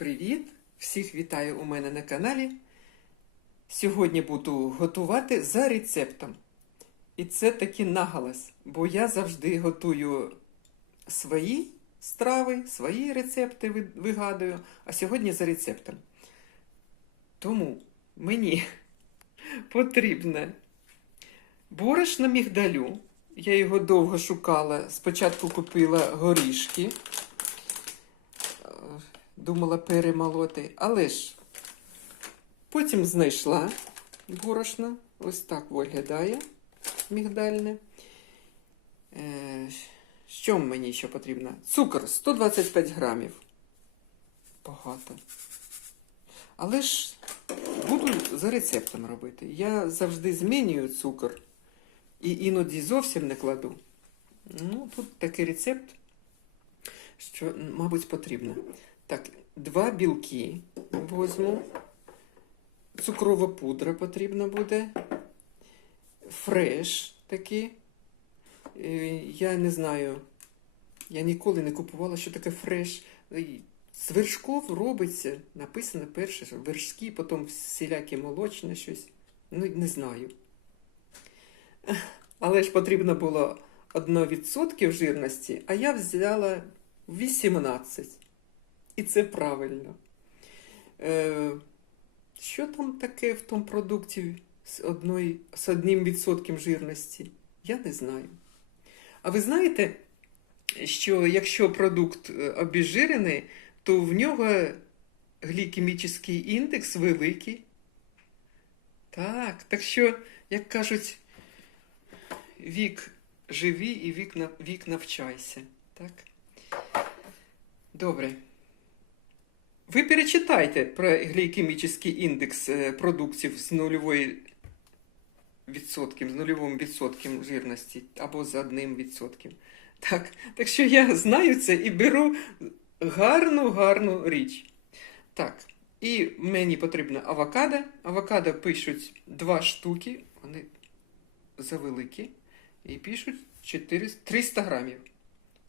Привіт! Всіх вітаю у мене на каналі. Сьогодні буду готувати за рецептом. І це таки наголос, бо я завжди готую свої страви, свої рецепти вигадую, а сьогодні за рецептом. Тому мені потрібне борошно мігдалю. Я його довго шукала. Спочатку купила горішки. Думала перемолоти, але ж потім знайшла борошно. Ось так виглядає мігдальне. Е, Що мені ще потрібно? Цукор 125 грамів. Багато. Але ж буду за рецептом робити. Я завжди змінюю цукор і іноді зовсім не кладу. Ну, тут такий рецепт, що, мабуть, потрібно. Так, два білки возьму. Цукрова пудра потрібна буде. Фреш такий. Е, Я не знаю, я ніколи не купувала, що таке фреш. Е, З вершков робиться, написано перше, що вершки, потім всілякі молочне щось. Ну, не знаю. Але ж потрібно було 1% жирності, а я взяла 18. І це правильно. Е, що там таке в тому продукті з, одною, з одним відсотком жирності? Я не знаю. А ви знаєте, що якщо продукт е, обезжирений, то в нього глікемічний індекс великий. Так, так що, як кажуть, вік живі і вік, вік навчайся. Так? Добре. Ви перечитайте про глікемічний індекс е, продуктів з нульовою відсотком, з нульовим відсотком жирності або з одним відсотком. Так, так що я знаю це і беру гарну, гарну річ. Так, і мені потрібно авокадо. Авокадо пишуть два штуки, вони завеликі, і пишуть 400, 300 грамів.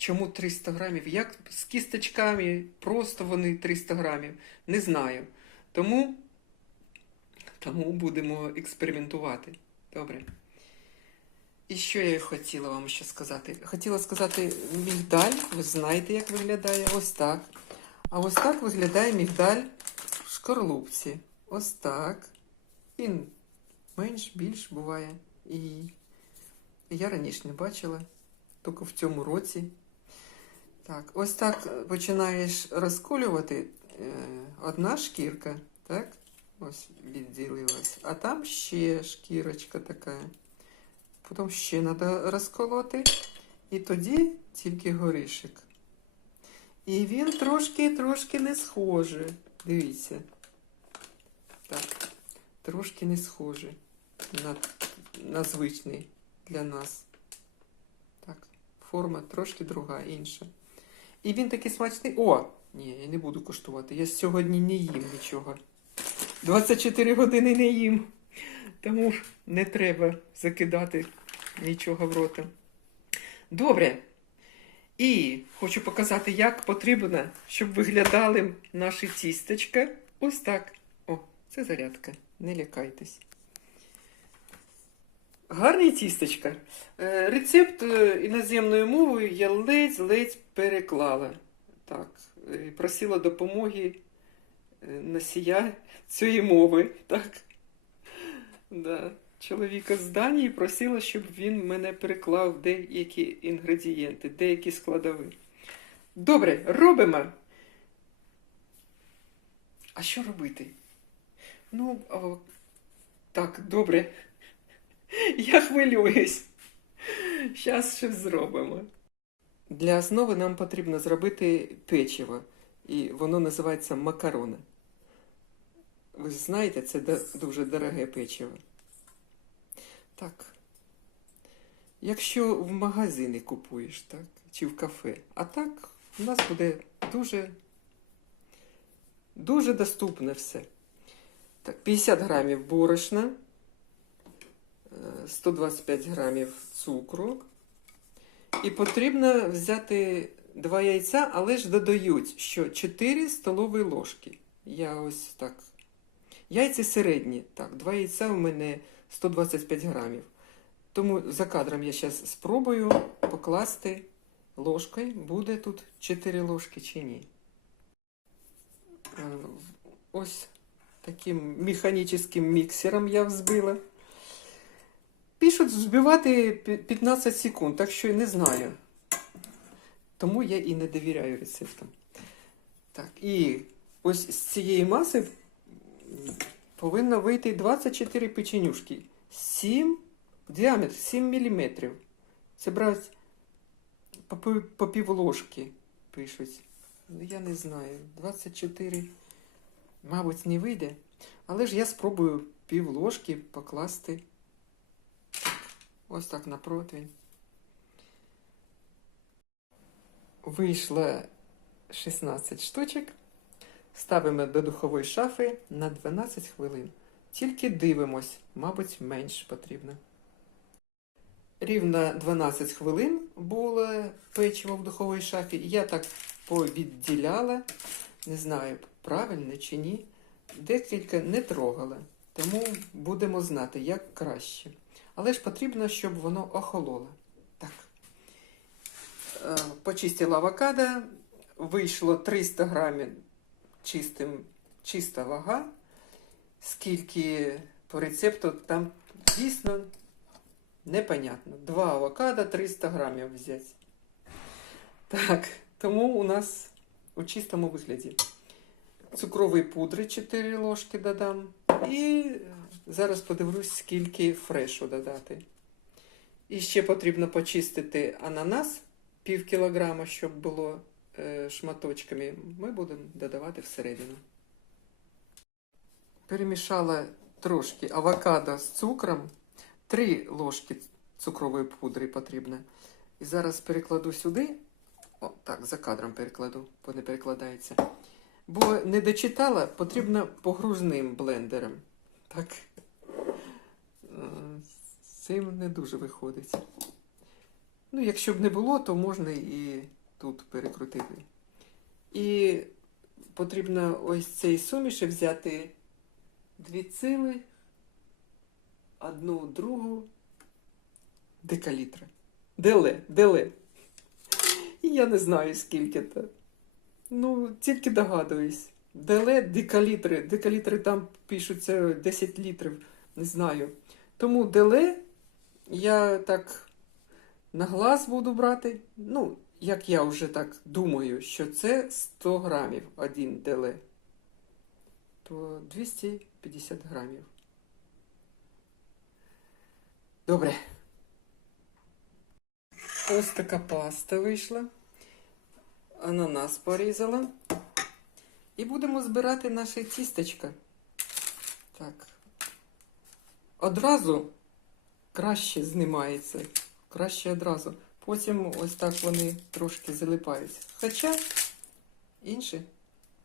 Чому 300 грамів? Як з кісточками, просто вони 300 грамів? Не знаю. Тому, тому будемо експериментувати. Добре. І що я хотіла вам ще сказати? Хотіла сказати мігдаль, ви знаєте, як виглядає ось так. А ось так виглядає мігдаль в шкарлупці. Ось так. Він менш, більш буває. І я раніше не бачила, тільки в цьому році. Так, ось так починаєш розколювати е, одна шкірка, так? Ось відділилась. А там ще шкірочка така. Потім ще треба розколоти. І тоді тільки горішик. І він трошки-трошки не схожий. Дивіться. Так, трошки не схожий на, на звичний для нас. Так, форма трошки друга, інша. І він такий смачний. О! Ні, я не буду коштувати. Я сьогодні не їм нічого. 24 години не їм. Тому ж не треба закидати нічого в рота. Добре. І хочу показати, як потрібно, щоб виглядали наші тістечка. Ось так. О, це зарядка. Не лякайтесь. Гарні тістечка. Е, Рецепт е, іноземною мовою я ледь-ледь переклала. Так, е, просила допомоги носія цієї мови. Так. Да. Чоловіка з Данії просила, щоб він мене переклав деякі інгредієнти, деякі складові. Добре, робимо. А що робити? Ну, о, так, добре. Я хвилююсь. Зараз щось зробимо. Для основи нам потрібно зробити печиво, і воно називається макарони. Ви ж знаєте, це дуже дороге печиво. Так. Якщо в магазині купуєш, так, чи в кафе. А так у нас буде дуже, дуже доступне все. Так, 50 грамів борошна, 125 грамів цукру. І потрібно взяти 2 яйця, але ж додають, що 4 столові ложки. Я ось так. Яйця середні. Так, 2 яйця у мене 125 грамів. Тому за кадром я зараз спробую покласти ложкою. Буде тут 4 ложки чи ні. Е, Ось таким механічним міксером я взбила. Пишуть взбивати пі- 15 секунд, так що не знаю. Тому я і не довіряю рецептам. Так, і ось з цієї маси повинно вийти 24 печенюшки. 7 діаметр 7 мм. Це пи- по пів ложки пишуть. Ну, я не знаю. 24, мабуть, не вийде. Але ж я спробую пів ложки покласти ось так на противень. Вийшло 16 штучок. Ставимо до духової шафи на 12 хвилин. Тільки дивимось, мабуть, менше потрібно. Рівно 12 хвилин було печиво в духовій шафі. Я так повідділяла, не знаю, правильно чи ні. Декілька не трогала. Тому будемо знати, як краще. Але ж потрібно, щоб воно охололо. Так. Е, Почистила авокадо. Вийшло 300 грамів чистим, чиста вага. Скільки по рецепту там дійсно непонятно. Два авокадо 300 грамів взяти. Так, тому у нас у чистому вигляді. Цукрової пудри 4 ложки додам. І зараз подивлюсь, скільки фрешу додати. І ще потрібно почистити ананас пів кілограма, щоб було е, шматочками. Ми будемо додавати всередину. Перемішала трошки авокадо з цукром. 3 ложки цукрової пудри потрібно. І зараз перекладу сюди. О, так, за кадром перекладу, бо не перекладається. Бо не дочитала, потрібно погружним блендером. Так. Е, З цим не дуже виходить. Ну, якщо б не було, то можна і тут перекрутити. І потрібно ось цей суміші взяти дві ціли, одну другу декалітра. Деле, деле. І я не знаю, скільки то. Ну, тільки догадуюсь. Деле декалітри. Декалітри там пишуться 10 літрів, не знаю. Тому деле я так на глаз буду брати. Ну, як я вже так думаю, що це 100 грамів один деле. То 250 грамів. Добре. Ось така паста вийшла. Ананас порізала. І будемо збирати наше тістечко. Так. Одразу краще знімається. Краще одразу. Потім ось так вони трошки залипають. Хоча інші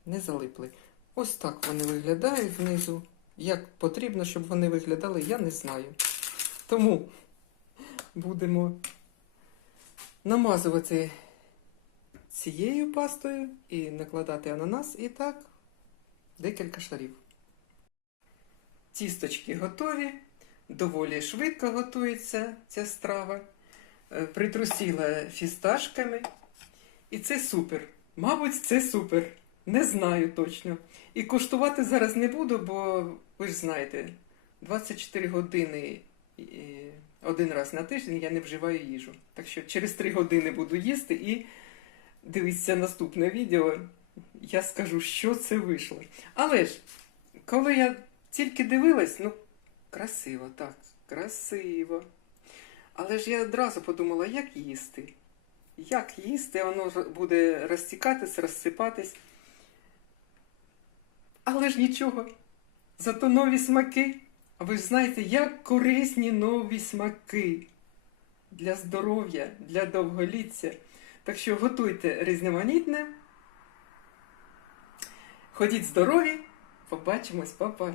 не залипли. Ось так вони виглядають знизу. Як потрібно, щоб вони виглядали, я не знаю. Тому будемо намазувати цією пастою і накладати ананас і так декілька шарів. Тісточки готові, доволі швидко готується ця страва. Е, Притрусила фісташками. І це супер. Мабуть, це супер. Не знаю точно. І куштувати зараз не буду, бо ви ж знаєте, 24 години і один раз на тиждень я не вживаю їжу. Так що через 3 години буду їсти і дивіться наступне відео. Я скажу, що це вийшло. Але ж, коли я тільки дивилась, ну, красиво, так, красиво. Але ж я одразу подумала, як їсти? Як їсти, воно буде розтікатись, розсипатись. Але ж нічого. Зато нові смаки. А ви ж знаєте, як корисні нові смаки для здоров'я, для довголіття. Так що готуйте різноманітне. Ходіть здорові. Побачимось, папа.